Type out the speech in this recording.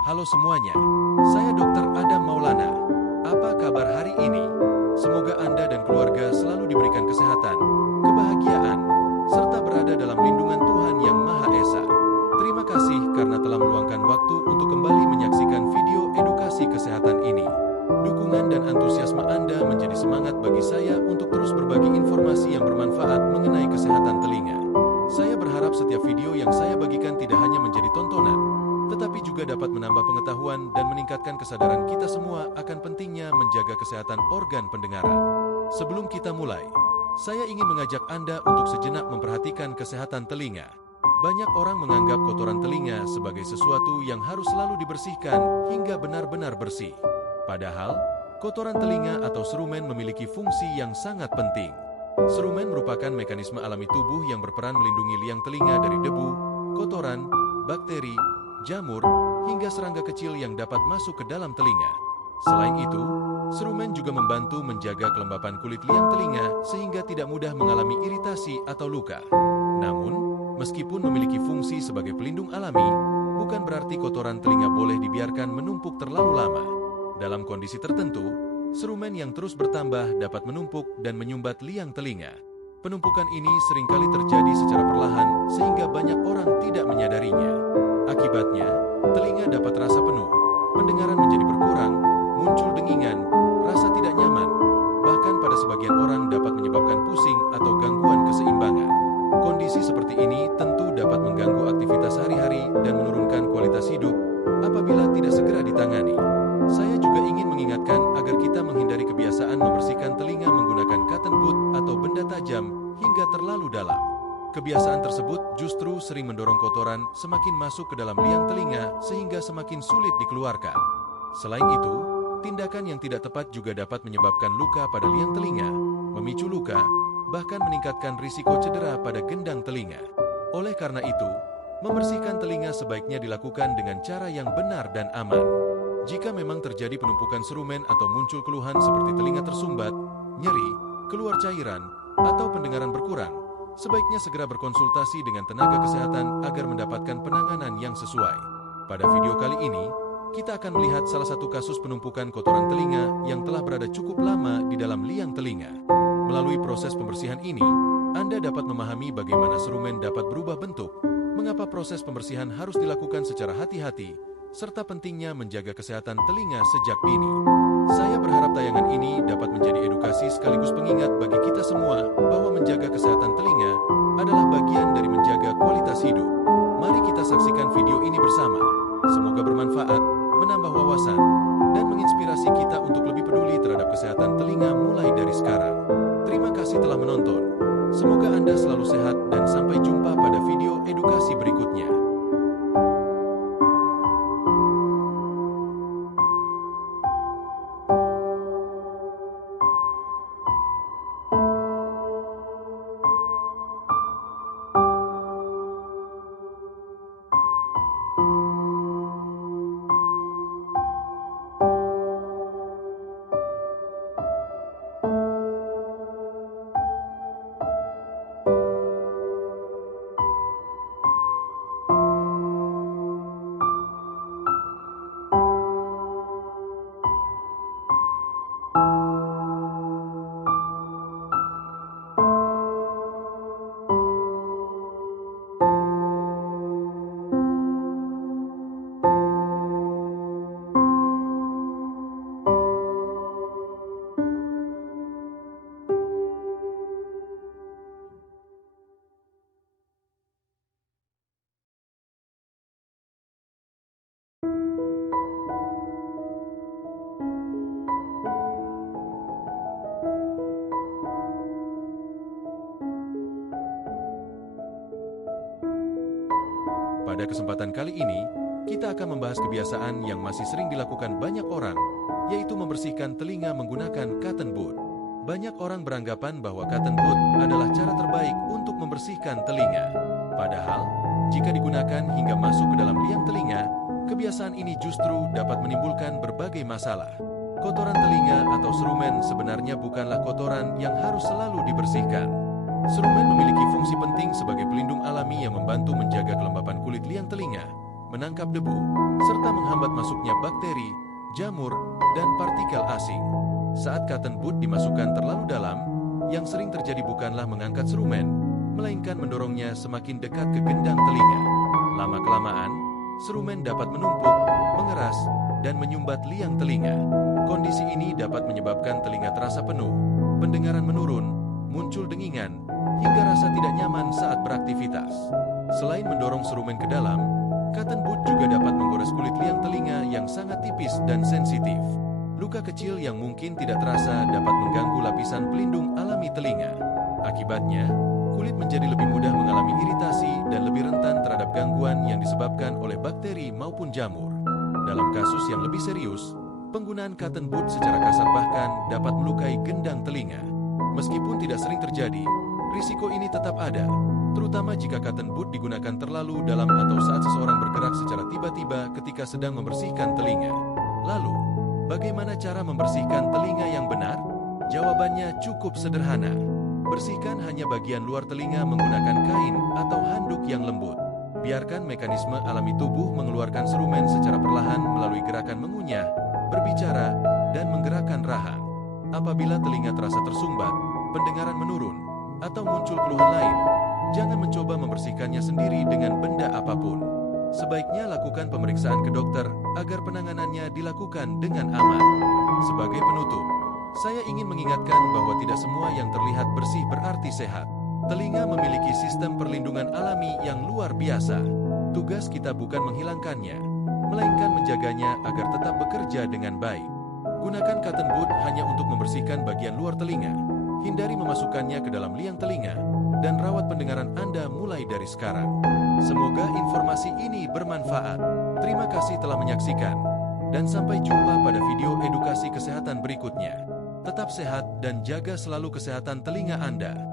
Halo semuanya, saya Dr. Adam Maulana. Apa kabar hari ini? Semoga Anda dan keluarga selalu diberikan kesehatan, kebahagiaan, serta berada dalam lindungan Tuhan Yang Maha Esa. Terima kasih karena telah meluangkan waktu untuk kembali menyaksikan video edukasi kesehatan ini. Dukungan dan antusiasme Anda menjadi semangat bagi saya untuk terus berbagi informasi yang bermanfaat mengenai kesehatan telinga. Saya berharap setiap video yang saya bagikan tidak hanya menjadi tontonan, tetapi juga dapat menambah pengetahuan dan meningkatkan kesadaran kita semua akan pentingnya menjaga kesehatan organ pendengaran. Sebelum kita mulai, saya ingin mengajak Anda untuk sejenak memperhatikan kesehatan telinga. Banyak orang menganggap kotoran telinga sebagai sesuatu yang harus selalu dibersihkan hingga benar-benar bersih. Padahal, kotoran telinga atau serumen memiliki fungsi yang sangat penting. Serumen merupakan mekanisme alami tubuh yang berperan melindungi liang telinga dari debu, kotoran, bakteri, jamur, hingga serangga kecil yang dapat masuk ke dalam telinga. Selain itu, serumen juga membantu menjaga kelembapan kulit liang telinga sehingga tidak mudah mengalami iritasi atau luka. Namun, meskipun memiliki fungsi sebagai pelindung alami, bukan berarti kotoran telinga boleh dibiarkan menumpuk terlalu lama. Dalam kondisi tertentu, serumen yang terus bertambah dapat menumpuk dan menyumbat liang telinga. Penumpukan ini seringkali terjadi secara perlahan sehingga banyak orang tidak menyadarinya. Akibatnya, telinga dapat terasa penuh, pendengaran menjadi berkurang, muncul dengingan, rasa tidak nyaman, bahkan pada sebagian orang dapat menyebabkan pusing atau gangguan keseimbangan. Kondisi seperti ini tentu dapat mengganggu aktivitas sehari-hari dan menurunkan kualitas hidup apabila tidak segera ditangani. Saya juga ingin mengingatkan agar kita menghindari kebiasaan membersihkan telinga menggunakan cotton bud atau benda tajam hingga terlalu dalam. Kebiasaan tersebut justru sering mendorong kotoran semakin masuk ke dalam liang telinga sehingga semakin sulit dikeluarkan. Selain itu, tindakan yang tidak tepat juga dapat menyebabkan luka pada liang telinga, memicu luka, bahkan meningkatkan risiko cedera pada gendang telinga. Oleh karena itu, membersihkan telinga sebaiknya dilakukan dengan cara yang benar dan aman. Jika memang terjadi penumpukan serumen atau muncul keluhan seperti telinga tersumbat, nyeri, keluar cairan, atau pendengaran berkurang, sebaiknya segera berkonsultasi dengan tenaga kesehatan agar mendapatkan penanganan yang sesuai. Pada video kali ini, kita akan melihat salah satu kasus penumpukan kotoran telinga yang telah berada cukup lama di dalam liang telinga. Melalui proses pembersihan ini, Anda dapat memahami bagaimana serumen dapat berubah bentuk, mengapa proses pembersihan harus dilakukan secara hati-hati, serta pentingnya menjaga kesehatan telinga sejak dini. Saya berharap tayangan ini dapat menjadi edukasi sekaligus pengingat bagi kita semua bahwa menjaga kesehatan telinga adalah bagian dari menjaga kualitas hidup. Mari kita saksikan video ini bersama. Semoga bermanfaat, menambah wawasan, dan menginspirasi kita untuk lebih peduli terhadap kesehatan telinga mulai dari sekarang. Terima kasih telah menonton. Semoga Anda selalu sehat dan sampai jumpa pada video edukasi berikutnya. Pada kesempatan kali ini, kita akan membahas kebiasaan yang masih sering dilakukan banyak orang, yaitu membersihkan telinga menggunakan cotton bud. Banyak orang beranggapan bahwa cotton bud adalah cara terbaik untuk membersihkan telinga. Padahal, jika digunakan hingga masuk ke dalam liang telinga, kebiasaan ini justru dapat menimbulkan berbagai masalah. Kotoran telinga atau serumen sebenarnya bukanlah kotoran yang harus selalu dibersihkan. Serumen memiliki fungsi penting sebagai pelindung alami yang membantu menjaga kelembapan kulit liang telinga, menangkap debu, serta menghambat masuknya bakteri, jamur, dan partikel asing. Saat cotton bud dimasukkan terlalu dalam, yang sering terjadi bukanlah mengangkat serumen, melainkan mendorongnya semakin dekat ke gendang telinga. Lama-kelamaan, serumen dapat menumpuk, mengeras, dan menyumbat liang telinga. Kondisi ini dapat menyebabkan telinga terasa penuh, pendengaran menurun, muncul dengingan, hingga rasa tidak nyaman saat beraktivitas. Selain mendorong serumen ke dalam, cotton bud juga dapat menggores kulit liang telinga yang sangat tipis dan sensitif. Luka kecil yang mungkin tidak terasa dapat mengganggu lapisan pelindung alami telinga. Akibatnya, kulit menjadi lebih mudah mengalami iritasi dan lebih rentan terhadap gangguan yang disebabkan oleh bakteri maupun jamur. Dalam kasus yang lebih serius, penggunaan cotton bud secara kasar bahkan dapat melukai gendang telinga. Meskipun tidak sering terjadi, risiko ini tetap ada, terutama jika cotton bud digunakan terlalu dalam atau saat seseorang bergerak secara tiba-tiba ketika sedang membersihkan telinga. Lalu, bagaimana cara membersihkan telinga yang benar? Jawabannya cukup sederhana. Bersihkan hanya bagian luar telinga menggunakan kain atau handuk yang lembut. Biarkan mekanisme alami tubuh mengeluarkan serumen secara perlahan melalui gerakan mengunyah, berbicara, dan menggerakkan rahang. Apabila telinga terasa tersumbat, pendengaran menurun, atau muncul keluhan lain, jangan mencoba membersihkannya sendiri dengan benda apapun. Sebaiknya lakukan pemeriksaan ke dokter agar penanganannya dilakukan dengan aman. Sebagai penutup, saya ingin mengingatkan bahwa tidak semua yang terlihat bersih berarti sehat. Telinga memiliki sistem perlindungan alami yang luar biasa. Tugas kita bukan menghilangkannya, melainkan menjaganya agar tetap bekerja dengan baik. Gunakan cotton bud hanya untuk membersihkan bagian luar telinga. Hindari memasukkannya ke dalam liang telinga, dan rawat pendengaran Anda mulai dari sekarang. Semoga informasi ini bermanfaat. Terima kasih telah menyaksikan, dan sampai jumpa pada video edukasi kesehatan berikutnya. Tetap sehat dan jaga selalu kesehatan telinga Anda.